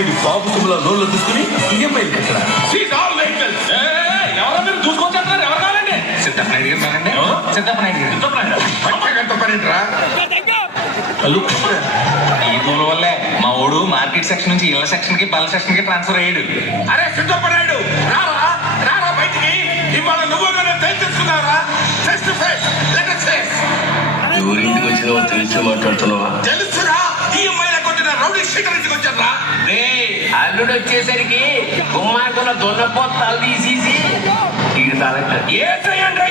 వీడి బాబు కుమలా లోన్లు తీసుకుని ఈఎంఐలు కట్టడా ఎవరో మీరు చూసుకొచ్చేస్తున్నారు. ఎవరు కావాలండి? సిద్ధప్పనాయుడు గారు కాదండి. సిద్ధప్పనాయుడు హలో ఈ దూరం వల్లే మా ఊడు మార్కెట్ సెక్షన్ నుంచి ఇళ్ళ సెక్షన్ కి బల్ల సెక్షన్ కి ట్రాన్స్ఫర్ అయ్యాడు. అరే సిద్ధప్పనాయుడు రారా రారా బయటికి. ఇవాళ నువ్వు తెలుసుకున్నారా? Face to face let us face. ఎవరింటికి వచ్చినావో తెలిసి మాట్లాడుతున్నావా? తెలుసురా, ఈఎంఐల కొట్టిన రౌడీ షీటర్ నుంచి వచ్చారా? అల్లుడు వచ్చేసరికి కుమ్మార్కుల దొన్నపోతాలు తీసేసి ఏ చేయండి